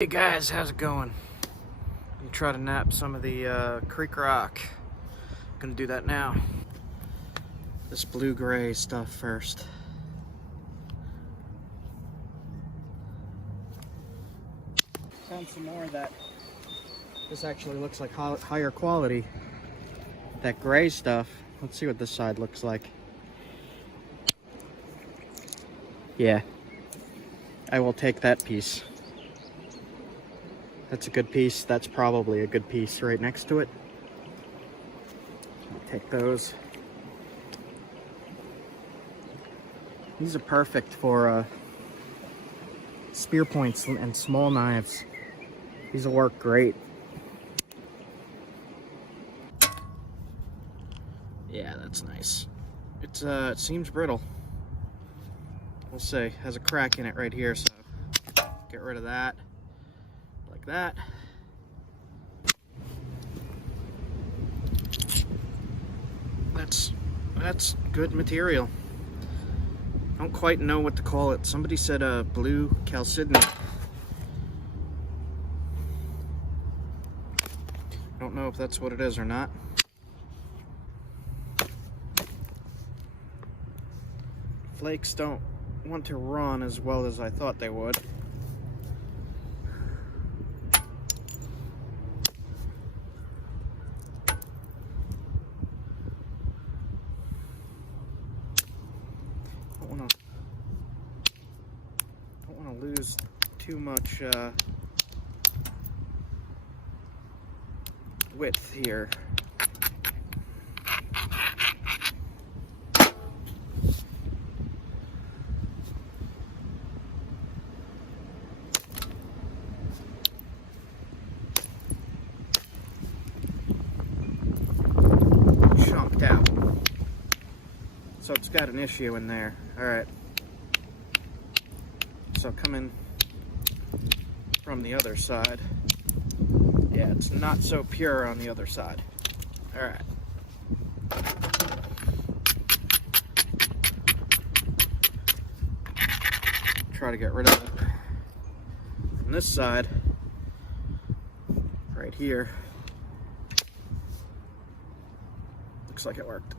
Hey guys, how's it going? I'm gonna try to nap some of the creek rock. Gonna do that now. This blue-gray stuff first. Found some more that this actually looks like higher quality. That gray stuff. Let's see what this side looks like. Yeah, I will take that piece. That's a good piece. That's probably a good piece right next to it. I'll take those. These are perfect for spear points and small knives. These will work great. Yeah, that's nice. It seems brittle. We'll see. Has a crack in it right here, so get rid of that. Like that. That's good material. Don't quite know what to call it. Somebody said blue chalcedony. Don't know if that's what it is or not. Flakes don't want to run as well as I thought they would. Don't want to lose too much width here. Chunked out. So it's got an issue in there. Alright. So coming from the other side. Yeah, it's not so pure on the other side. Alright. Try to get rid of it. From this side, right here, looks like it worked.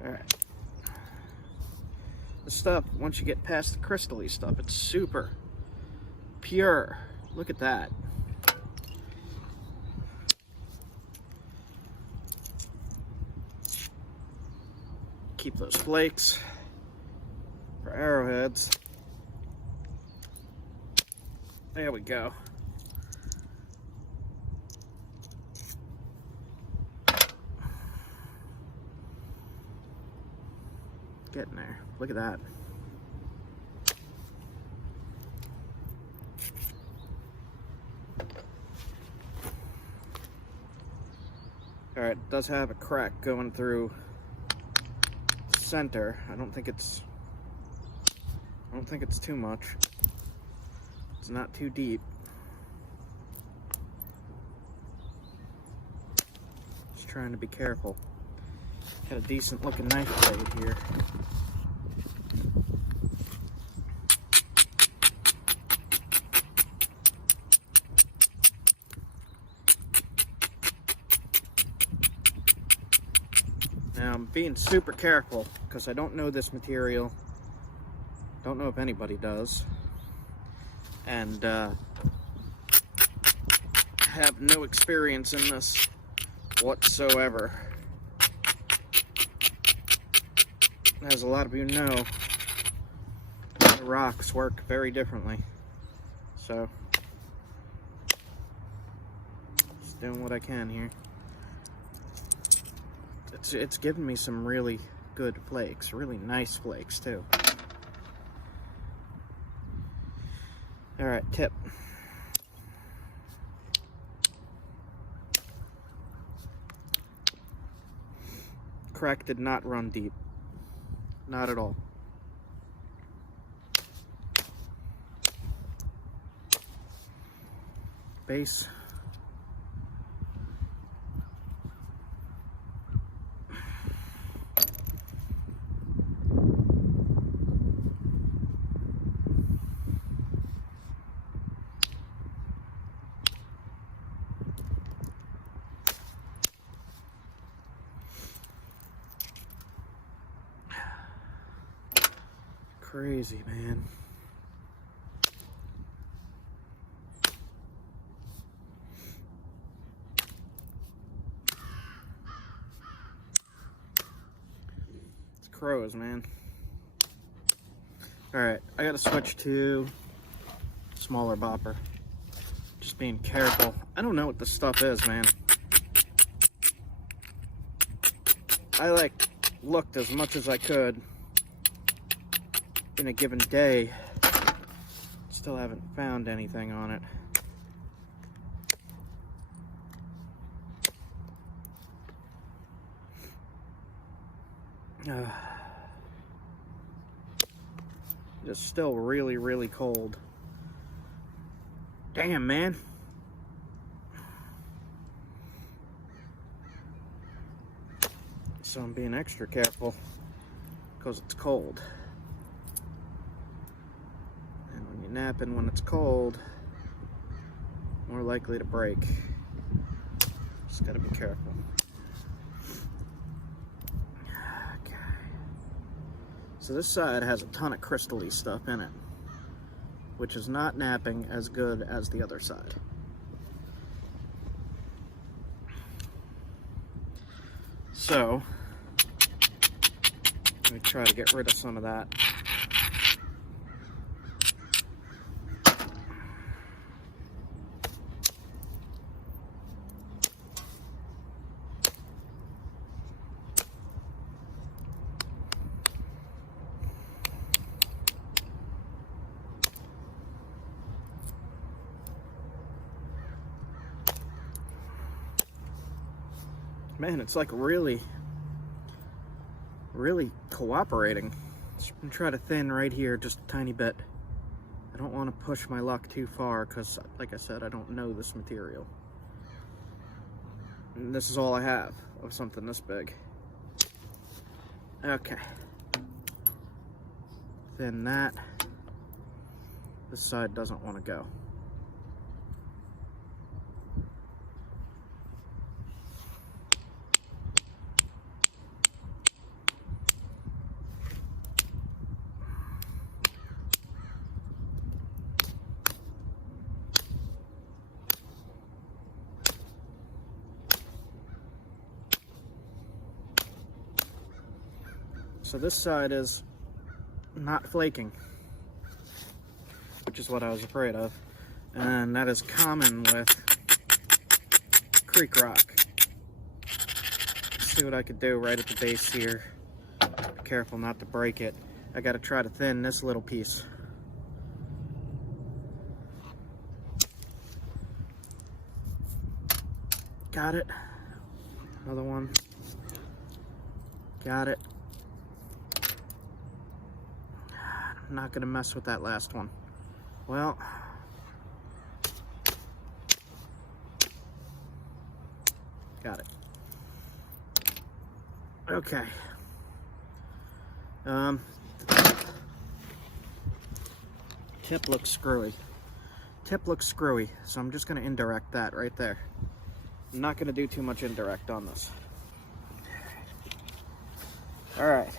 Alright. The stuff, once you get past the crystally stuff, it's super pure. Look at that. Keep those flakes for arrowheads. There we go. Getting there. Look at that. Alright, it does have a crack going through the center. I don't think it's too much. It's not too deep. Just trying to be careful. Got a decent looking knife blade here. Now I'm being super careful because I don't know this material. Don't know if anybody does. And have no experience in this whatsoever. As a lot of you know, the rocks work very differently. So, just doing what I can here. It's given me some really good flakes, really nice flakes too. Alright, tip. Crack did not run deep. Not at all. Base. crazy, man. It's crows, man. Alright, I gotta switch to smaller bopper. Just being careful. I don't know what this stuff is, man. I like looked as much as I could in a given day. Still haven't found anything on it. It's still really, really cold. Damn, man. So I'm being extra careful because it's cold. And when you're napping when it's cold, more likely to break. Just gotta be careful. Okay. So this side has a ton of crystal-y stuff in it, which is not napping as good as the other side. So, let me try to get rid of some of that. Man, it's like really cooperating. I'm trying to thin right here just a tiny bit. I don't want to push my luck too far because, like I said, I don't know this material. And this is all I have of something this big. Okay. Thin that. This side doesn't want to go. So this side is not flaking, which is what I was afraid of. And that is common with creek rock. Let's see what I could do right at the base here. Be careful not to break it. I gotta try to thin this little piece. Got it. Another one. Got it. I'm not gonna mess with that last one. Well, got it. Okay. Tip looks screwy. Tip looks screwy, so I'm just gonna indirect that right there. I'm not gonna do too much indirect on this. All right.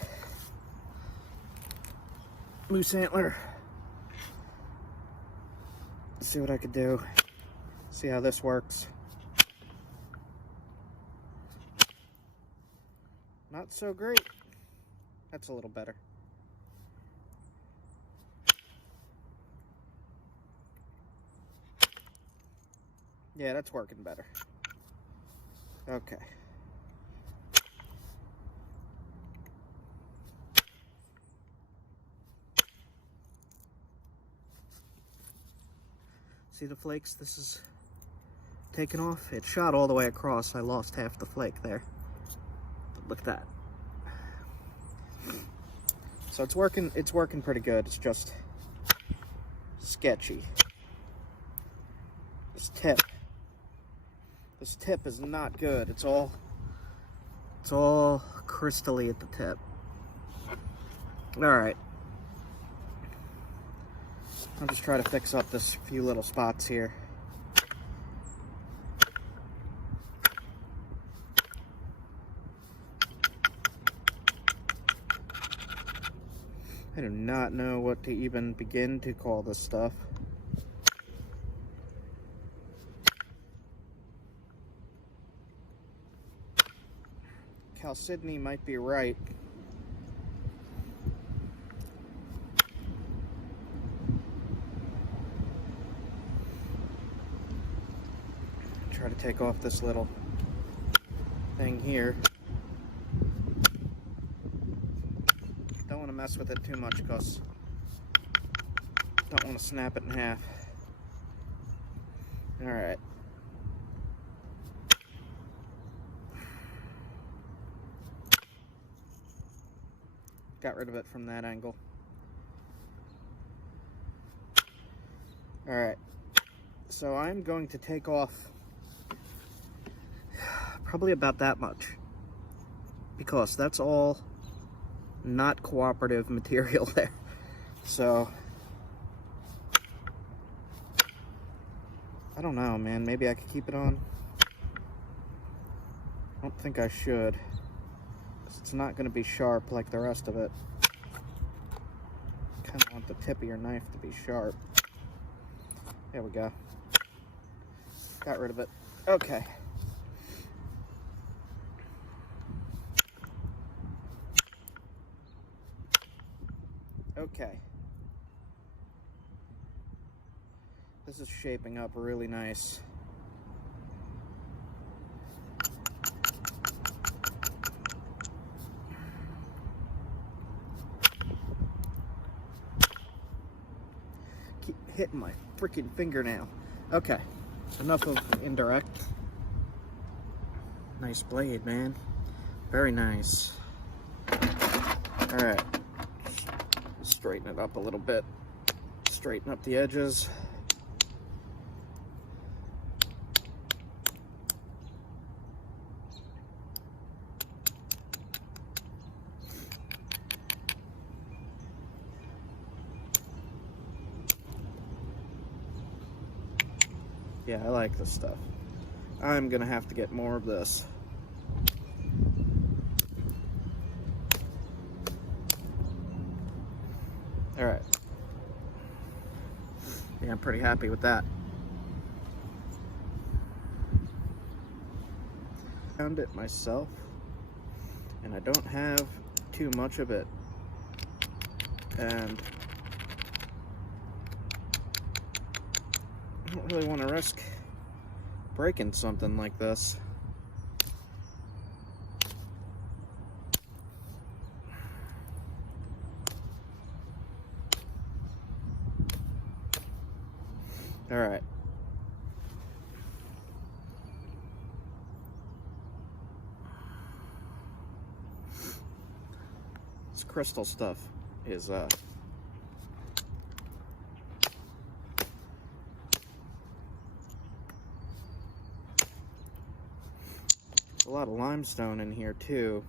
Moose antler. Let's see what I could do. See how this works. Not so great. That's a little better. Yeah, that's working better. Okay. See the flakes? This is taken off. It shot all the way across. I lost half the flake there. But look at that. So it's working pretty good. It's just sketchy. This tip is not good. It's all crystally at the tip. All right. I'll just try to fix up this few little spots here. I do not know what to even begin to call this stuff. Chalcedony might be right. Try to take off this little thing here. Don't want to mess with it too much because don't want to snap it in half. Alright. Got rid of it from that angle. Alright. So I'm going to take off probably about that much, because that's all not cooperative material there. So I don't know, man. Maybe I could keep it on. I don't think I should, because it's not going to be sharp like the rest of it. Kind of want the tip of your knife to be sharp. There we go. Got rid of it. Okay. Okay. This is shaping up really nice. Keep hitting my freaking fingernail. Okay. Enough of the indirect. Nice blade, man. Very nice. Alright. Straighten it up a little bit. Straighten up the edges. Yeah, I like this stuff. I'm gonna have to get more of this. Alright. Yeah, I'm pretty happy with that. Found it myself, and I don't have too much of it. And I don't really want to risk breaking something like this. All right. This crystal stuff is a lot of limestone in here too.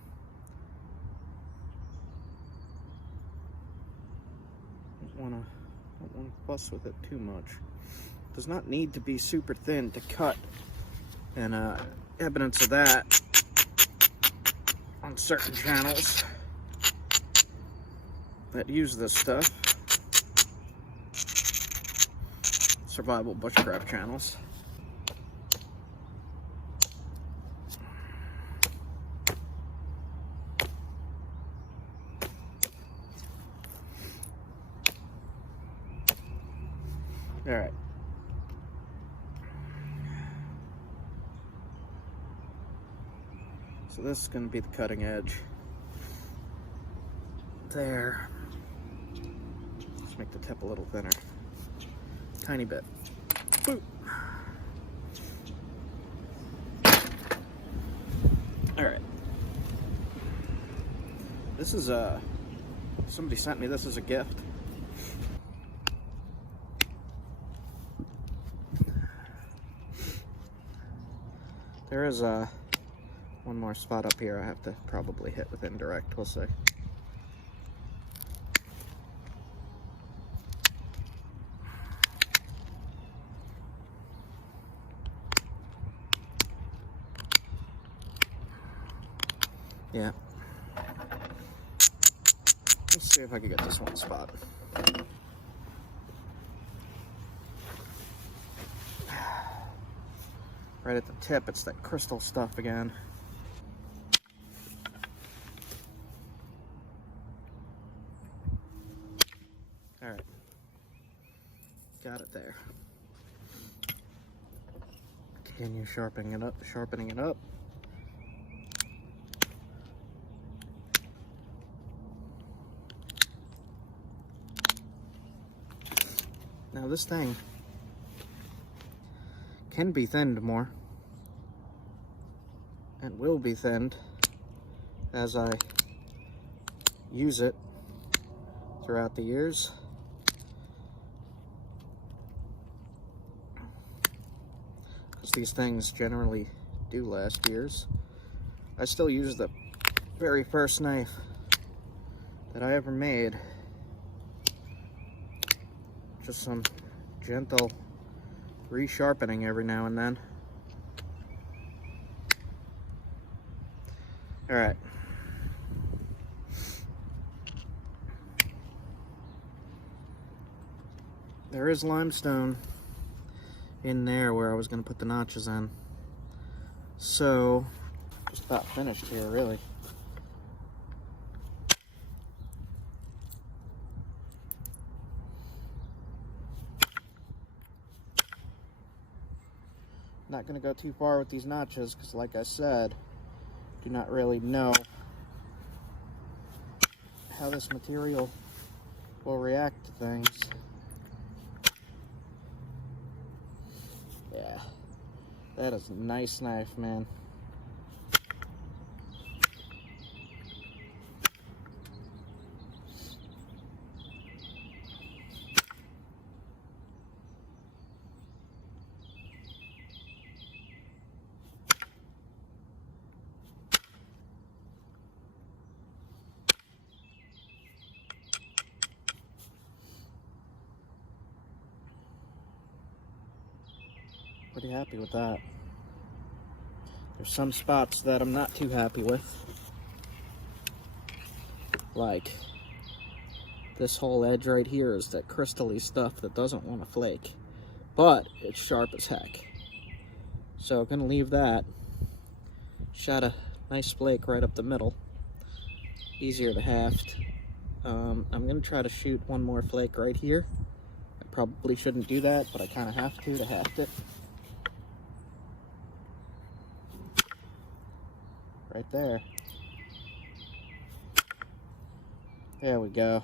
Don't want to fuss with it too much. Does not need to be super thin to cut, and evidence of that on certain channels that use this stuff. Survival bushcraft channels. All right. So this is going to be the cutting edge. There. Let's make the tip a little thinner. Tiny bit. Boop. All right. This is somebody sent me this as a gift. There is one more spot up here I have to probably hit with indirect. We'll see. Yeah. We'll See if I can get this one spot. Right at the tip, it's that crystal stuff again. All right, got it there. Continue sharpening it up, sharpening it up. Now this thing can be thinned more, and will be thinned as I use it throughout the years. Because these things generally do last years. I still use the very first knife that I ever made. Just some gentle resharpening every now and then. All right. There is limestone in there where I was going to put the notches in. So, just about finished here, really. Not going to go too far with these notches because, like I said, do not really know how this material will react to things. Yeah, that is a nice knife, man. Pretty happy with that. There's some spots that I'm not too happy with. Like this whole edge right here is that crystally stuff that doesn't want to flake. But it's sharp as heck. So I'm gonna leave that. Shot a nice flake right up the middle. Easier to haft. I'm gonna try to shoot one more flake right here. I probably shouldn't do that, but I kind of have to haft it. Right there. There we go.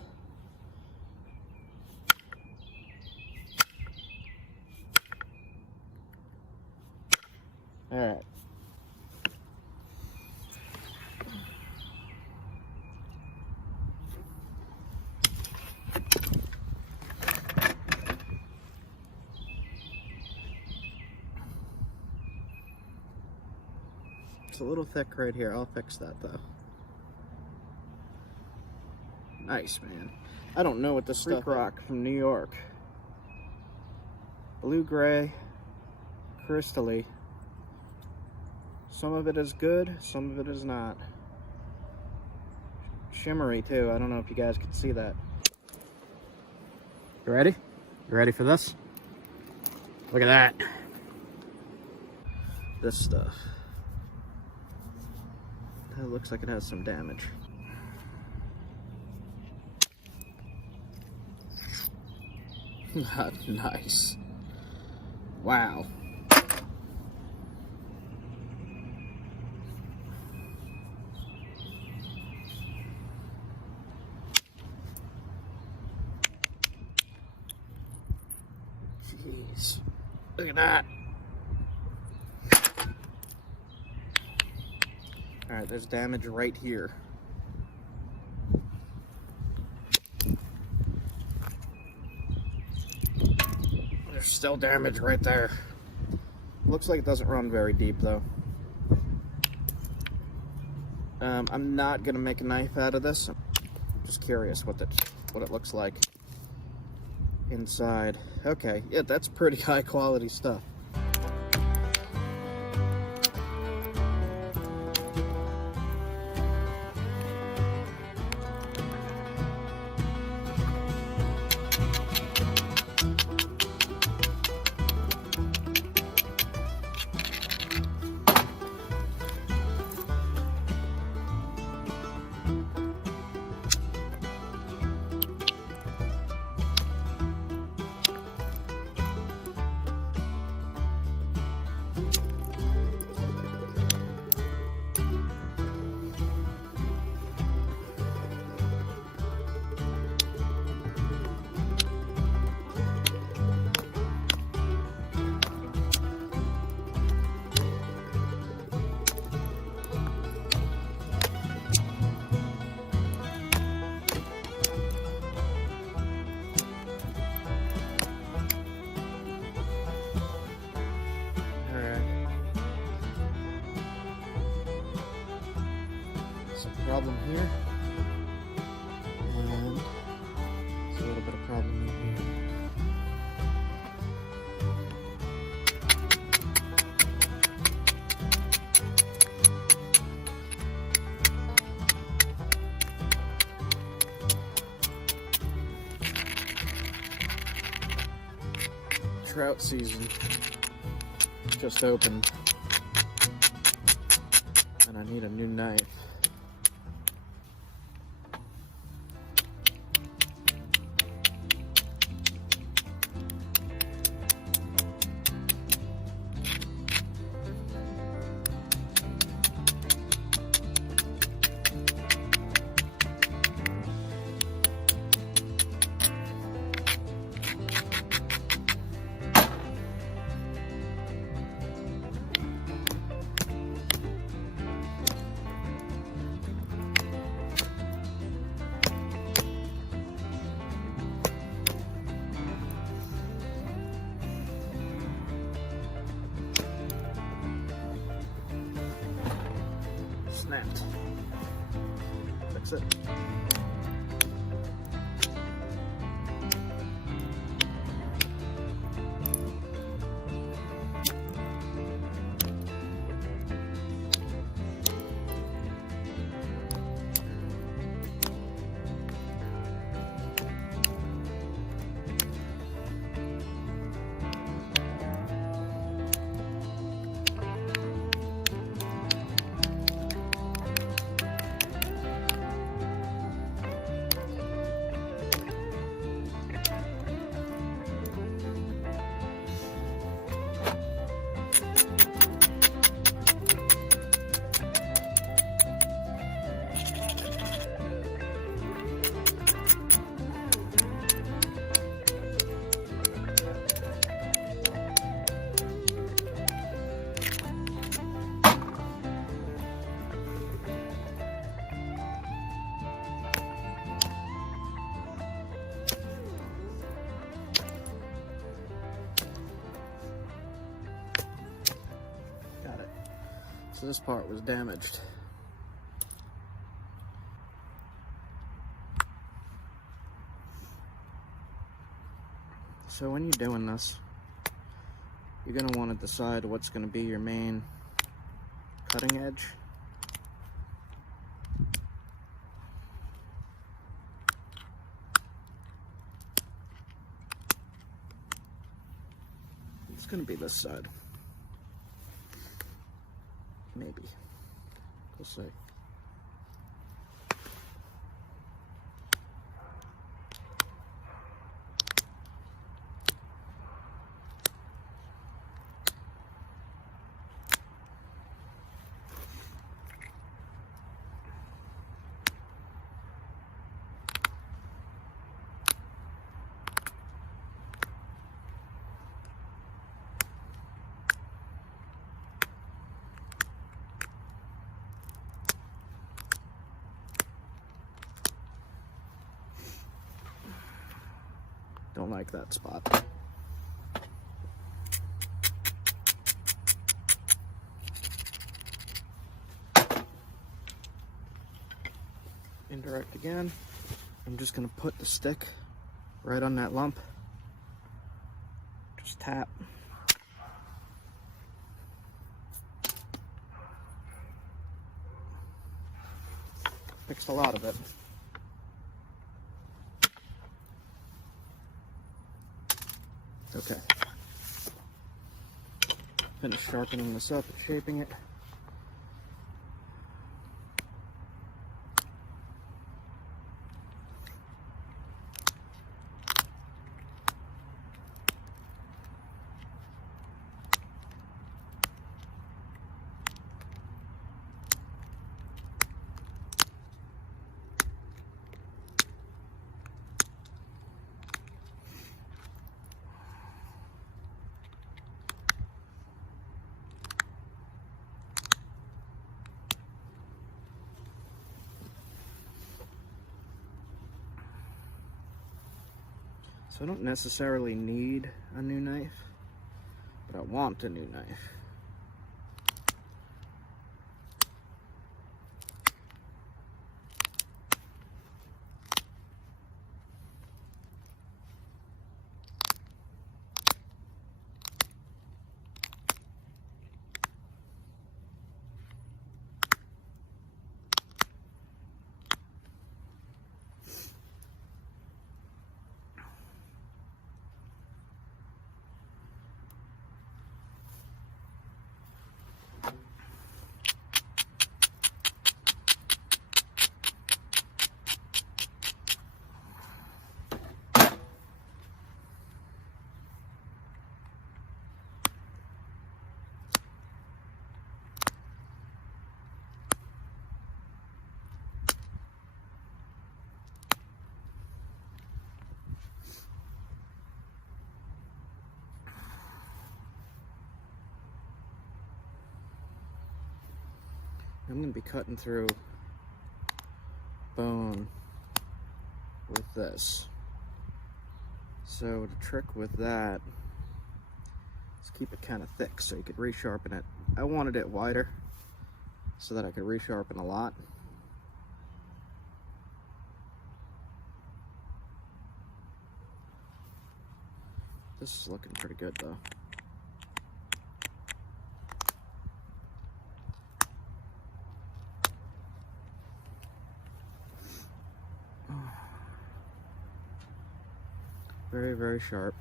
All right. It's a little thick right here. I'll fix that though. Nice, man. I don't know what this stuff is. Rock from New York. Blue-gray, crystally. Some of it is good, some of it is not. Shimmery too. I don't know if you guys can see that. You ready? You ready for this? Look at that. This stuff. It looks like it has some damage. Nice. Wow. Jeez. Look at that. Alright, there's damage right here. There's still damage right there. Looks like it doesn't run very deep though. I'm not gonna make a knife out of this. I'm just curious what it looks like inside. Okay, yeah, that's pretty high quality stuff. problem here. And there's a little bit of problem in here. Trout season just opened, and I need a new knife. Snapped. Fix it. So this part was damaged. So when you're doing this, you're going to want to decide what's going to be your main cutting edge. It's going to be this side. Maybe. We'll see. Don't like that spot. Indirect again. I'm just gonna put the stick right on that lump. Just tap. Fixed a lot of it. Okay. Finish sharpening this up and shaping it. So I don't necessarily need a new knife, but I want a new knife. I'm going to be cutting through bone with this. So the trick with that is keep it kind of thick so you could resharpen it. I wanted it wider so that I could resharpen a lot. This is looking pretty good though. Very, very sharp.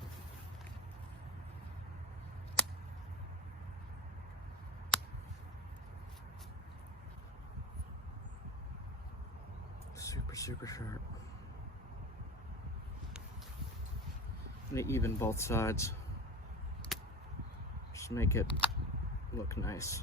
Super sharp. I'm gonna even both sides. Just make it look nice.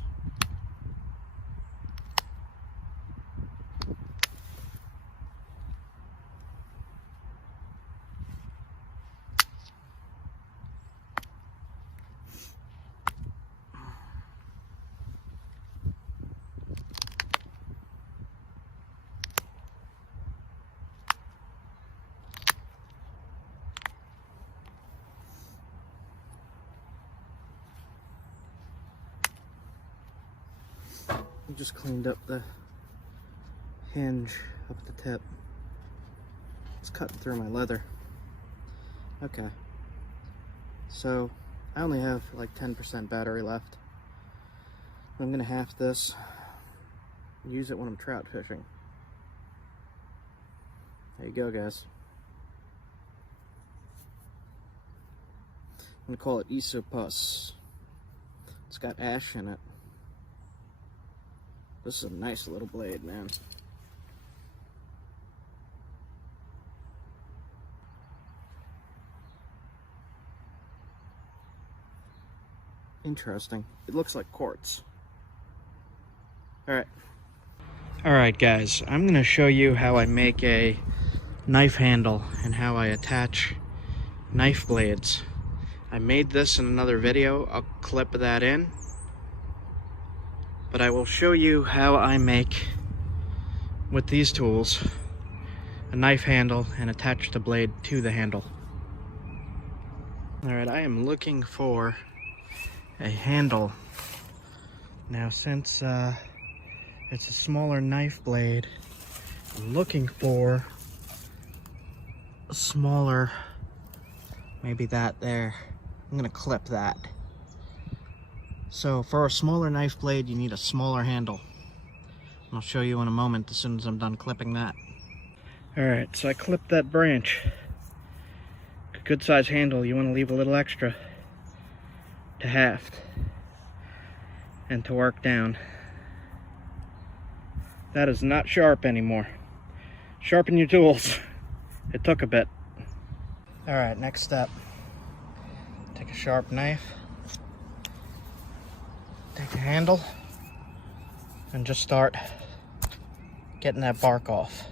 I just cleaned up the hinge up at the tip. It's cutting through my leather. Okay. So I only have like 10% battery left. I'm gonna half this and use it when I'm trout fishing. There you go, guys. I'm gonna call it Isopus. It's got ash in it. This is a nice little blade, man. Interesting. It looks like quartz. Alright. Alright guys, I'm going to show you how I make a knife handle and how I attach knife blades. I made this in another video. I'll clip that in. But I will show you how I make, with these tools, a knife handle and attach the blade to the handle. Alright, I am looking for a handle. Now since it's a smaller knife blade, I'm looking for a smaller, maybe that there. I'm gonna clip that. So for a smaller knife blade, you need a smaller handle. I'll show you in a moment as soon as I'm done clipping that. Alright, so I clipped that branch. A good size handle, you want to leave a little extra to haft and to work down. That is not sharp anymore. Sharpen your tools. It took a bit. Alright, next step. Take a sharp knife. Take a handle and just start getting that bark off.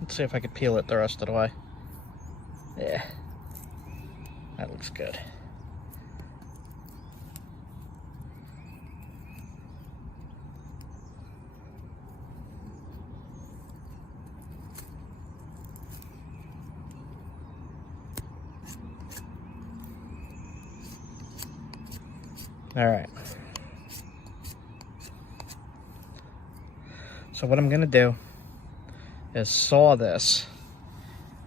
Let's see if I could peel it the rest of the way. Yeah, that looks good. All right. So what I'm gonna do is saw this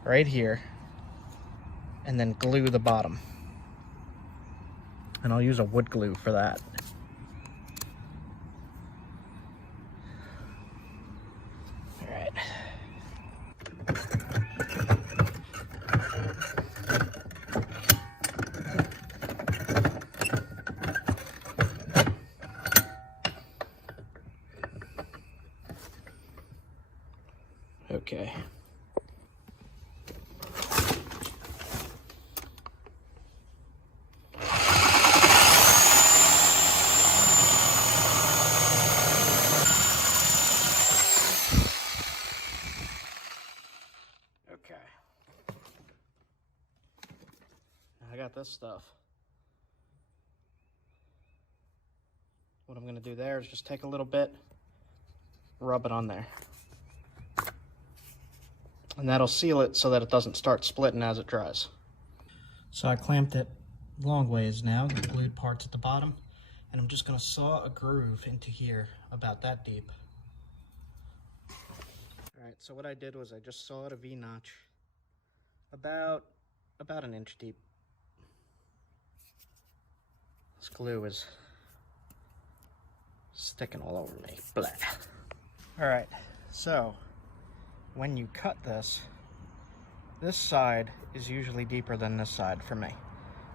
right here and then glue the bottom. And I'll use a wood glue for that. All right. Okay. Okay. this stuff. What I'm going to do there is just take a little bit, rub it on there. And that'll seal it so that it doesn't start splitting as it dries. So I clamped it long ways now, the glued parts at the bottom, and I'm just going to saw a groove into here about that deep. Alright, so what I did was I just sawed a V-notch about an inch deep. This glue is sticking all over me. Blah. Alright, so when you cut this side is usually deeper than this side for me,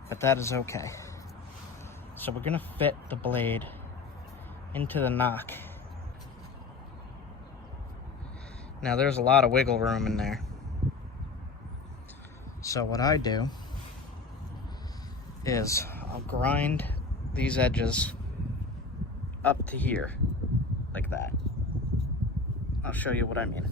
but that is okay. So we're gonna fit the blade into the nock. Now there's a lot of wiggle room in there. So what I do is I'll grind these edges up to here, like that. I'll show you what I mean.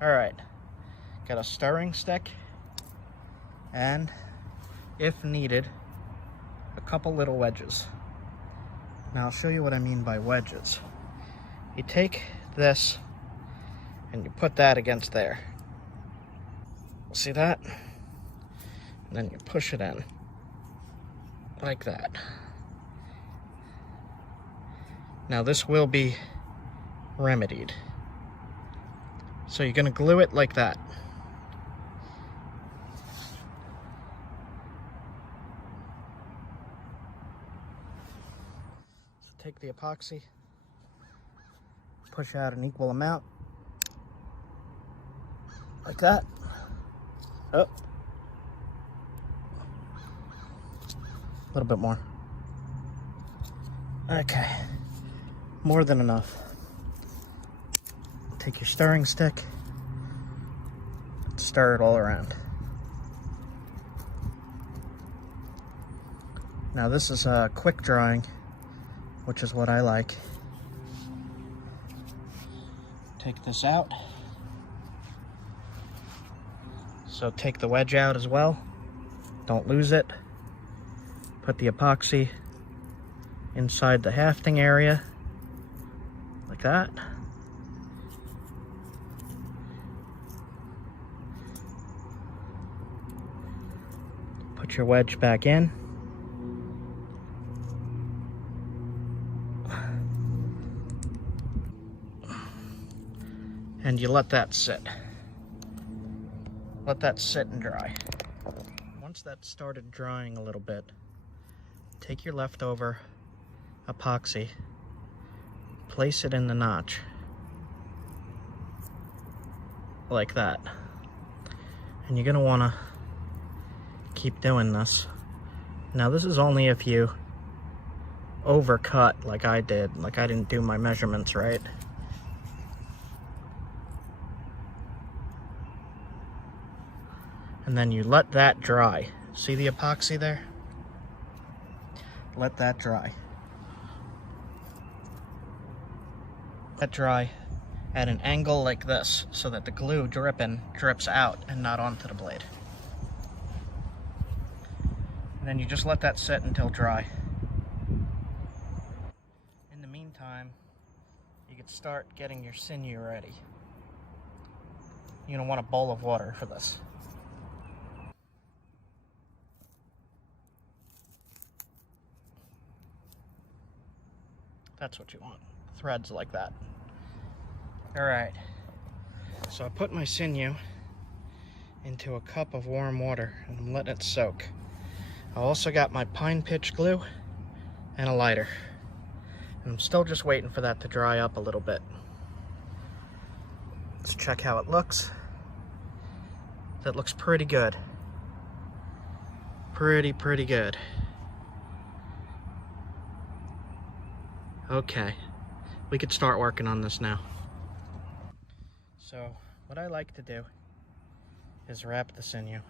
Alright, got a stirring stick, and if needed, a couple little wedges. Now I'll show you what I mean by wedges. You take this and you put that against there. See that? And then you push it in like that. Now this will be remedied. So you're going to glue it like that. So take the epoxy, push out an equal amount, like that. Oh. A little bit more. Okay, more than enough. Take your stirring stick, stir it all around. Now this is quick drying, which is what I like. Take this out. So take the wedge out as well. Don't lose it. Put the epoxy inside the hafting area, like that. Put your wedge back in. And you let that sit. Let that sit and dry. Once that started drying a little bit, take your leftover epoxy, place it in the notch, like that. And you're gonna wanna keep doing this. Now this is only if you overcut like I did, like I didn't do my measurements right. And then you let that dry. See the epoxy there? Let that dry. Let dry at an angle like this so that the glue drips out and not onto the blade. And then you just let that sit until dry. In the meantime, you can start getting your sinew ready. You're gonna want a bowl of water for this. That's what you want. Threads like that. Alright. So I put my sinew into a cup of warm water and I'm letting it soak. I also got my pine pitch glue and a lighter. And I'm still just waiting for that to dry up a little bit. Let's check how it looks. That looks pretty good. Pretty good. Okay, we could start working on this now. So what I like to do is wrap the sinew.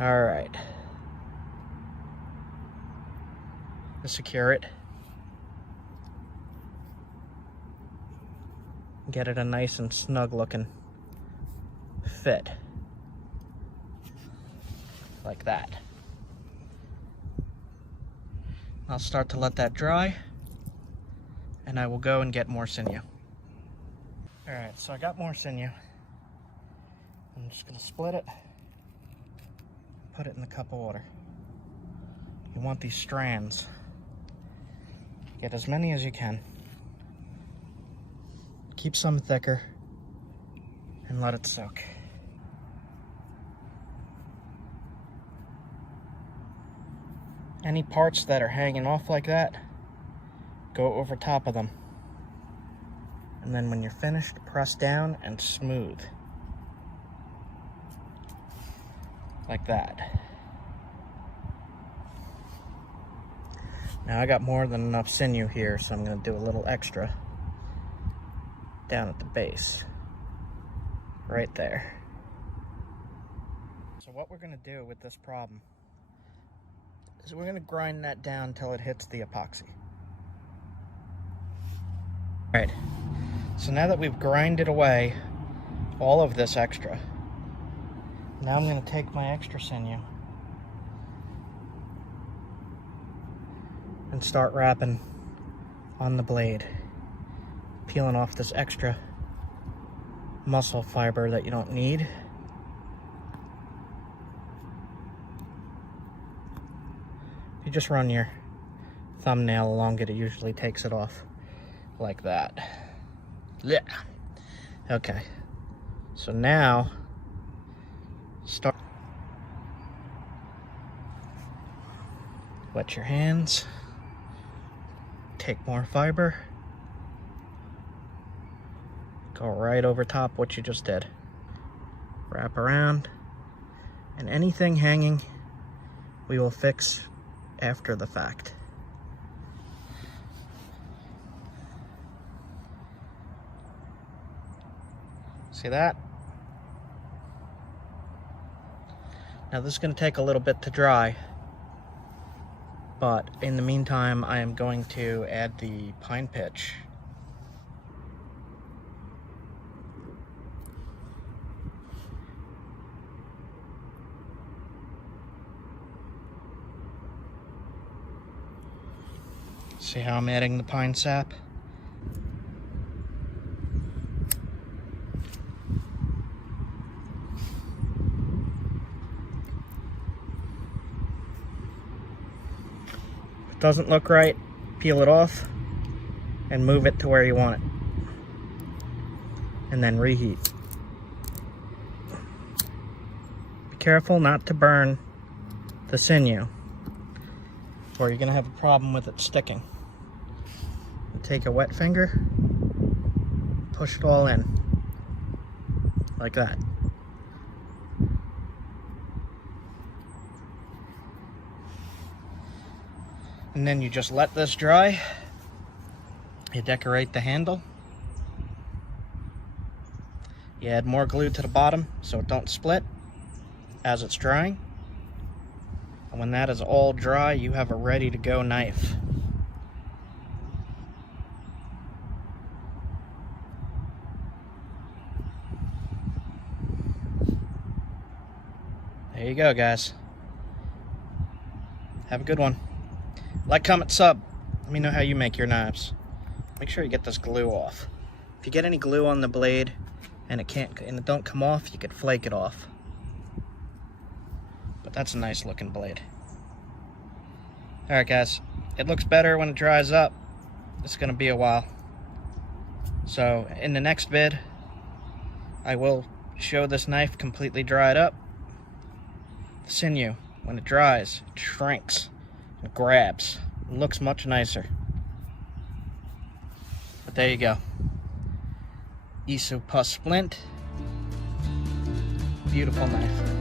All right. To secure it, get it a nice and snug looking fit, like that. I'll start to let that dry, and I will go and get more sinew. All right, so I got more sinew. I'm just gonna split it, put it in the cup of water. You want these strands. Get as many as you can. Keep some thicker and let it soak. Any parts that are hanging off like that, go over top of them. And then when you're finished, press down and smooth. Like that. Now I got more than enough sinew here, so I'm going to do a little extra down at the base, right there. So what we're going to do with this problem is we're going to grind that down until it hits the epoxy. All right, so now that we've grinded away all of this extra, now I'm going to take my extra sinew and start wrapping on the blade, peeling off this extra muscle fiber that you don't need. You just run your thumbnail along it, it usually takes it off like that. Yeah. Okay. So now start. Wet your hands. Take more fiber. Go right over top what you just did. Wrap around. And anything hanging, we will fix after the fact. See that? Now this is going to take a little bit to dry, but in the meantime I am going to add the pine pitch. See how I'm adding the pine sap? If it doesn't look right, peel it off and move it to where you want it. And then reheat. Be careful not to burn the sinew, or you're going to have a problem with it sticking. Take a wet finger, push it all in, like that. And then you just let this dry. You decorate the handle. You add more glue to the bottom so it don't split as it's drying. And when that is all dry, you have a ready to go knife. There you go, guys. Have a good one. Like, comment, sub. Let me know how you make your knives. Make sure you get this glue off. If you get any glue on the blade and it don't come off, you could flake it off. But that's a nice looking blade. Alright guys, it looks better when it dries up. It's gonna be a while. So in the next vid, I will show this knife completely dried up. The sinew, when it dries, it shrinks and grabs. It looks much nicer. But there you go. Find Flint. beautiful knife.